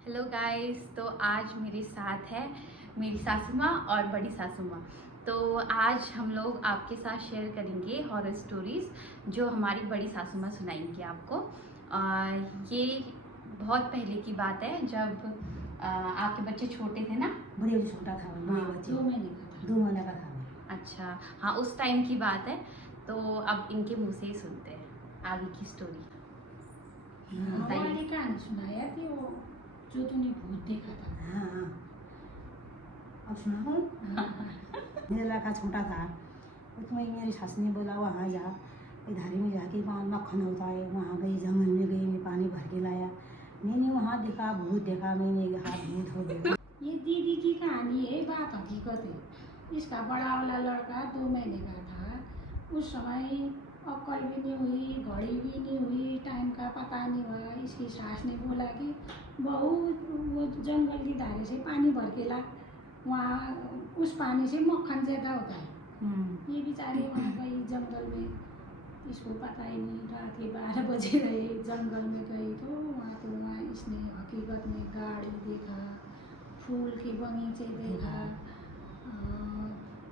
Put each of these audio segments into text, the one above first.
Hello guys. तो आज मेरे साथ है मेरी सासू माँ और बड़ी सासू माँ। तो आज हम लोग आपके साथ शेयर करेंगे हॉरर स्टोरीज जो हमारी बड़ी सासू माँ सुनाएंगी आपको। ये बहुत पहले की बात है जब आपके बच्चे छोटे थे ना। बड़े छोटा था वो, बड़े बच्चे 2 महीने का था वो। अच्छा, हाँ, उस टाइम की बात है। तो अब इनके मुँह से ही सुनते हैं आगे की स्टोरी। हमारी कहानी सुनाया थी वो जो तूने भूत देखा था। हाँ, अब सुनाऊँ? मेरा लड़का छोटा था, उसमें मेरी सास ने बोला वहाँ जा, धारी में जाके वहाँ मक्खन होता है, वहाँ गई, जंगल में गई, मैं पानी भर के लाया। मैंने वहाँ देखा, भूत देखा, मैंने हाथ भूत हो गया। ये दीदी की कहानी है, बात हकीकत है। इसका बड़ा वाला लड़का 2 महीने का था। उस समय अक्ल भी नहीं हुई, घड़ी भी नहीं हुई, टाइम का पता नहीं हुआ। इसकी सास ने बोला कि बहू वो जंगल की धारे से पानी भर के ला, वहाँ उस पानी से मक्खन ज़्यादा होता है। ये बेचारे वहाँ गई जंगल में, इसको पता ही नहीं। रात के 12 बजे रहे, जंगल में गई तो वहाँ इसने हकीकत में गाड़ी देखा, फूल के बगीचे देखा,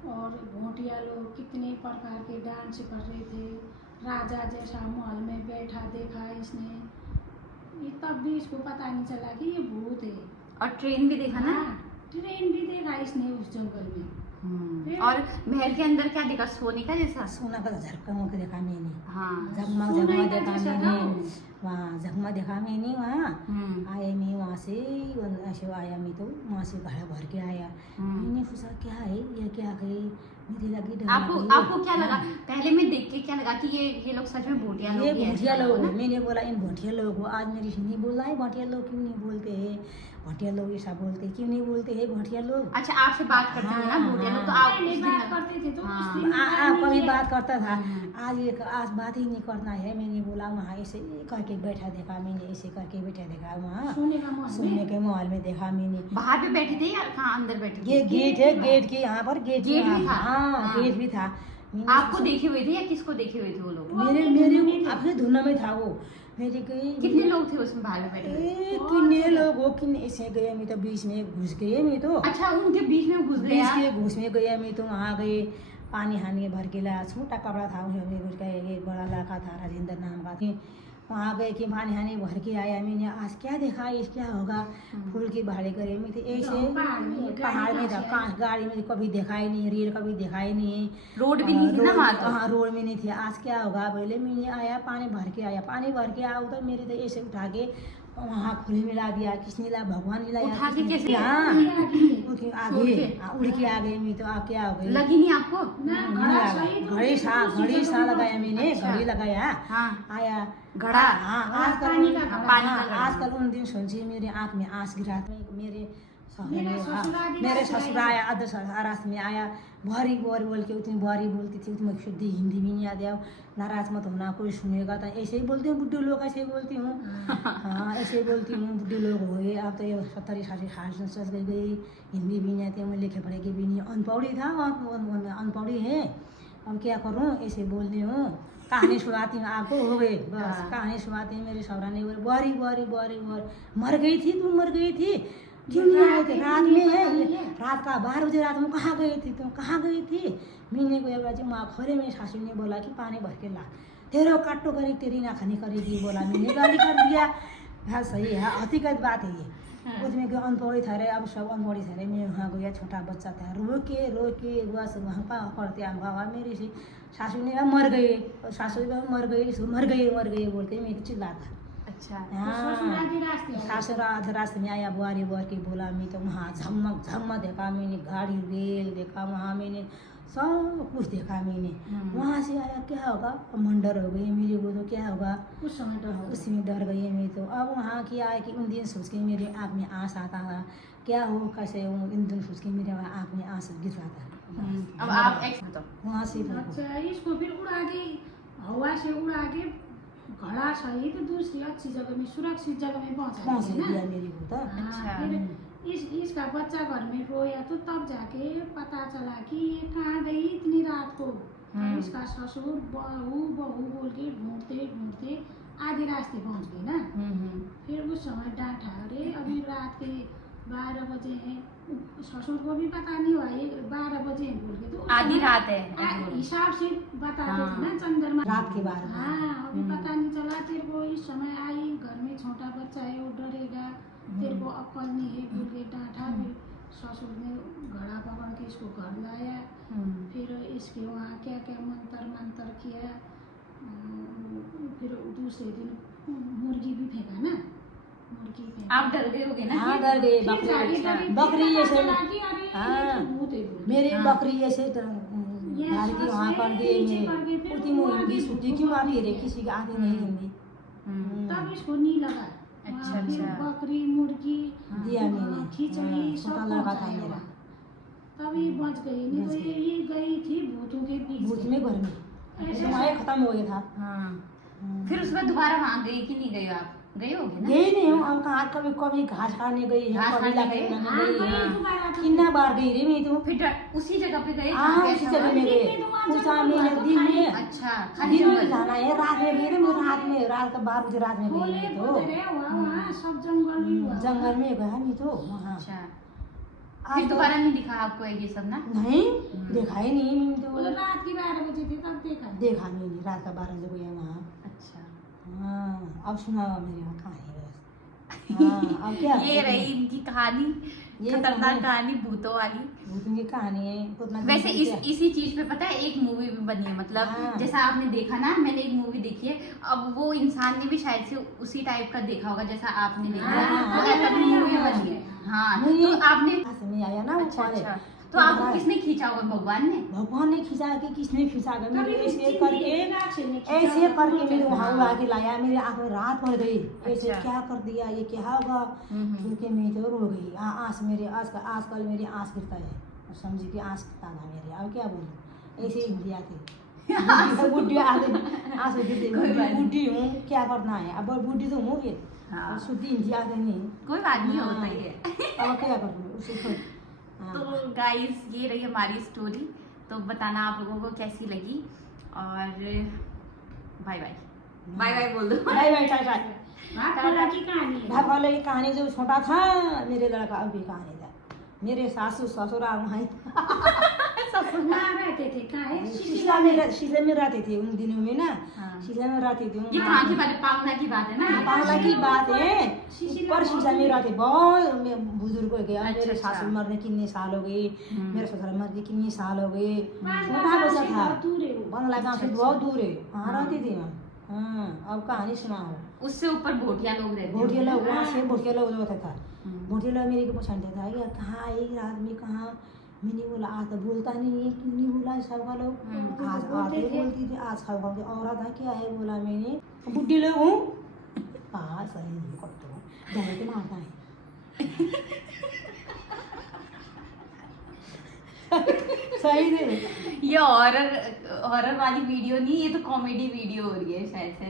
और भोटिया लोग कितने प्रकार के डांस कर रहे थे। राजा जैसा महल में बैठा देखा इसने। ये तब भी इसको पता नहीं चला कि ये भूत है। और ट्रेन भी देखा ना। हाँ, ट्रेन भी देखा इसने उस जंगल में। और महल के अंदर क्या देखा? सोने का जैसा। सोना का झरकमक देखा मैंने, हाँ, जगमग सोना जगमग का देखा जैसा मैंने, था वो। वहाँ जगमग देखा मैंने। वहाँ आया मैं, वहाँ से ऐसे आया मैं, तो वहाँ से घड़ा भर के आया। मैंने पूछा क्या है ये, क्या है? मुझे लगी डर आपको लगी। आपको क्या लगा? पहले में देख के क्या लगा कि ये लोग सच में भूतिया लोग ये ही हैं? भूटिया ऐसा लोग लगा हैं। ना? मैंने बोला इन भूटिया लोग को, आज मेरी हिंदी बोला है, भूटिया लोग क्यों नहीं बोलते हैं? भूटिया लोग ऐसा बोलते क्यों नहीं बोलते हैं भूटिया लोग? अच्छा, आपसे बात करते थे ना भूतिया लोग, तो आप पहले उस बात दिन करते थे तो हाँ। उस दिन बात आप नहीं कभी किया। बात करता था, आज बात ही नहीं करना है। मैंने बोला वहाँ ऐसे करके बैठा देखा मैंने, ऐसे करके बैठा देखा वहाँ सोने का महल सोने में। के महल में देखा मैंने। बाहर पे बैठे थे या कहाँ अंदर बैठे थे? ये गेट है, गेट के यहाँ पर गेट गेट भी था? हाँ, हाँ। गेट भी था। मैंने आपको सोचा- देखे हुए थे या किसको देखे हुए थे वो लोग? मेरे अपने धुन में मेरे थे। अपने धुन में था वो। मेरे कितने लोग थे उसमें बाहर में बैठे हुए? कितने लोग हो, कितने ऐसे गए मैं तो बीच में घुस गए मैं तो अच्छा, उनके बीच में घुस गए बीच आप? के घुस में गया मैं तो वहाँ गए। पानी हानि भर के लाया, छोटा कपड़ा था उसमें घुस गए। एक बड़ा लड़का था राजेंद्र नाम का, वहाँ गए कि पानी हानि भर के आया। मैंने आज क्या देखा, इस क्या होगा? फूल की भाड़े करे में थे ऐसे पहाड़ में था, गाड़ी में कभी देखा ही नहीं, रेल कभी देखा ही नहीं, रोड भी नहीं थी ना वहाँ तो। हाँ, रोड में नहीं थी। आज क्या होगा बोले, मैंने आया पानी भर के आया, पानी भर के आया उधर मेरे तो ऐसे उठा के वहाँ खुले में ला दिया। किसने ला? भगवान ने लाया। उठा के कैसे? हाँ, उड़ के आ गए मैं तो। आप क्या हो गए? लगी नहीं आपको? घड़ी सा लगाया मैंने, अच्छा। घड़ी लगाया। हाँ, आया घड़ा। हाँ, पानी का आजकल घड़ा। पानी का घड़ा। आजकल उन दिन सोची मेरे आँख में आंस गिरा। मेरे ससुराल की मेरे रात में ससुर आया, अदर रात में आया, भारी बोर बोल के उतनी भारी बोलती थी, उतनी शुद्ध हिंदी भी नहीं आती। नाराज मत होना, कोई सुनेगा तो ऐसे ही बोलती हूँ, बुढ़े लोग ऐसे ही बोलती हूँ। हाँ, ऐसे ही बोलती हूँ, बुढ़े लोग हो गए। अब तो ये 70-60 साल गई, हिंदी भी नहीं आती, मैं लिखे पढ़े की भी नहीं, अनपढ़ी था, अनपढ़ी है। अब क्या करूँ, ऐसे बोलती हूँ। कहानी सुनाती हूँ आपको, हो गए बस। कहानी सुनाती हूँ। मेरे सौरा ने बोले बारी बारी बारी बारी, मर गई थी तुम, मर गई थी क्यों नहीं आए थे? रात में है ये, रात का 12 बजे रात में कहाँ गई थी तुम, कहाँ गई थी? मैंने को बाजी माँ खोरे में सासू ने बोला कि पानी भर के ला, तेरे काटो करी, तेरी ना खानी करेगी बोला। मैंने गाली कर दिया। हाँ, सही है, हकीकत बात है ये। उसमें क्यों अनपढ़ी था रे, अब सब अनपढ़ी था रे। मैं वहाँ गया, छोटा बच्चा था, रो के बस वहाँ का करते आम मेरी से सासू ने मर गई, सासू मर गई बोल के मैं चिल्लाता। अच्छा। सासुरा आधे रास्ते में आया, बुआरी बुआर के बोला। मैं तो वहाँ झमक देखा मैंने, गाड़ी रेल देखा, वहाँ मैंने सब कुछ देखा मैंने। वहाँ से आया, क्या होगा, मंडर हो गई मेरे को, तो क्या होगा उस समय डर उसी में डर गई मैं तो। अब वहाँ की आया कि उन दिन सोच के मेरे आँख में आंस आता था, क्या हो कैसे हो, इन दिन सोच के मेरे आँख में आंस गिरता था। अब आप एक्स बताओ। वहाँ से अच्छा, इसको फिर उड़ा के, हवा से उड़ा के घड़ा सहित दूसरी अच्छी जगह में, सुरक्षित जगह में पहुँच पहुंचा दिया मेरे को तो। अच्छा। फिर इसका बच्चा घर में रोया तो तब जाके पता चला कि ये कहाँ गई इतनी रात को। अब इसका ससुर बहू बोल के ढूंढते ढूंढते आधे रास्ते पहुंच गए ना। फिर उस समय डांटा, अरे अभी रात के 12 बजे हैं, ससुर को भी पता नहीं हुआ ये 12 बजे हैं बोल के, तो उस आधी समय रात है हिसाब से बताते थे हाँ। ना चंद्रमा। रात के 12 बजे। हाँ, अभी पता नहीं चला तेरे को, इस समय आई, घर में छोटा बच्चा है वो डरेगा, तेरे को अक्ल नहीं है बोल के डांटा। फिर ससुर ने घड़ा पकड़ के इसको घर लाया, फिर इसके वहाँ क्या क्या मंत्र किया। फिर दूसरे दिन मुर्गी भी फेंका ना, मुर्गी फेंका। आप डर गए होगे ना? हाँ डर गए। फिर जाके बकरी डरी, बकरी फिर जैसे पता लगा कि अरे ये हाँ। तो भूत है बोल के। मेरी हाँ। बकरी ऐसे घर की वहाँ कर दिए मेरे उतनी मुर्गी छुट्टी क्यों आती रे, किसी की आती नहीं हिंदी। तब इसको नहीं लगा। अच्छा, हाँ, फिर अच्छा। बकरी मुर्गी दिया मैंने। खिचड़ी छोटा सब लड़का था पहुंचाया मेरा। वहाँ। तभी बच गई, नहीं तो बच गई। ये गई थी भूतों के बीच भूत में घर में ऐसे समय खत्म हो गया था। हाँ। फिर उसके बाद दोबारा वहाँ गई कि नहीं गई? आप गए होगे ना? गई नहीं हूँ, हम कहाँ कभी कभी घास खाने गई घास कभी खाने लगे गए? ना हाँ, गई। गई हाँ। दोबारा तो। कितना बार गई रे मैं तो। फिर उसी जगह पे गए हाँ जहाँ पे उसी ऐसा जगह हुआ? में गए। दिन में तो उस वहाँ में जंगल दिन में अच्छा, खाली दिन में जंगल। जाना है, रात में गई थे मैं, रात का 12 बजे रात में गई खोले मैं तो। पोतरे हुआ वहाँ, सब जंगल भी हुआ। जंगल में गया मैं तो वहाँ। अच्छा, आज फिर तो- दोबारा नहीं दिखा आपको ये सब ना? नहीं देखा ही नहीं मैंने वो तो। रात की 12 बजे थे तब देखा। देखा मैंने रात का 12 बजे गया वहाँ। अच्छा, हाँ अब सुनाओ मेरी वहाँ कहानी बस। हाँ अब क्या ये रही इनकी कहानी, ये खतरनाक कहानी- कहानी भूतों वाली। भूतों की कहानी है उतना। वैसे इसी चीज पे पता है एक मूवी भी बनी है, मतलब हाँ। जैसा आपने देखा ना, मैंने एक मूवी देखी है, अब वो इंसान ने भी शायद से उसी टाइप का देखा होगा जैसा आपने देखा है। हाँ, तो ऐसा भी मूवी हाँ। बनी है। हाँ, नहीं, तो आपने में आया ना वो अच्छा पहले। अच्छा, तो आपको किसने खींचा होगा? भगवान ने? भगवान ने खिंचा के किसने खिंचा के कभी मेरे कुछ ऐसे चिंती करके दिमाग से नहीं खींचा, ऐसे सब करके लोग मेरे हैं। वहाँ उड़ा के लाया, मेरे आँख में रात भर गई। ऐसे अच्छा। क्या कर दिया, ये क्या होगा। फिर के मैं तो रो गई। आँस मेरे आजकल मेरी आँस गिरता है, समझी कि आँस गिरता था मेरे। अब क्या बोलूँ, ऐसे ही हिंदी आती बुढ़ी आती आँस गिरती। कोई बात नहीं। बुढ़ी हूँ, क्या करना है, अब बुढ़ी तो हूँ फिर। हाँ। शुद्ध हिंदी आती नहीं। कोई बात नहीं, हाँ। होता ही है। अब क्या करूँ उसे छोड़। हाँ। तो गाइस ये रही हमारी स्टोरी, तो बताना आप लोगों को कैसी लगी, और बाय बाय। बाय बाय बोल दो। Bye bye tata. भाग खोला की कहानी है। भाग वाले की कहानी जो छोटा था मेरे लड़का अभी कहानी था। मेरे सासू ससुरा वहाँ वहाँ रहते थे कहाँ है? शीशा में रहते थे उन दिनों में ना। हाँ। शीशा में रहते थे ये कहाँ की बात है? पावना की बात है ना? पावला की बात है। शीशा ऊपर शीशा में रहते, बहुत बुजुर्ग हो गया। अच्छा, मेरे अच्छा। सासू मरने कितने साल हो गए, मेरे ससुर मरने कितने साल हो गए। पाँच छोटा गाँव बच्चा से था, बहुत दूर है वो। बंगला गाँव से अच्छा, बहुत दूर है, वहाँ हाँ। रहते थे हम। हाँ अब कहानी सुनाओ। उससे ऊपर भोटिया लोग रहते हैं। भोटिया लोग वहाँ से भोटिया लोग होता था। हम्म। भोटिया लोग मेरे को पहचानता था कि कहाँ एक रात में कहाँ। मैंने बोला आज तो बोलता नहीं है, क्यों नहीं बोला सबका लोग। आज आते बोलती थी, आज सबका लोग औरत है क्या है बोला मैंने। बुढ़ी लोग हूँ। हाँ सही है, करते हो के मारता है। सही है। ये हॉरर वाली वीडियो नहीं, ये तो कॉमेडी वीडियो हो रही है शायद से।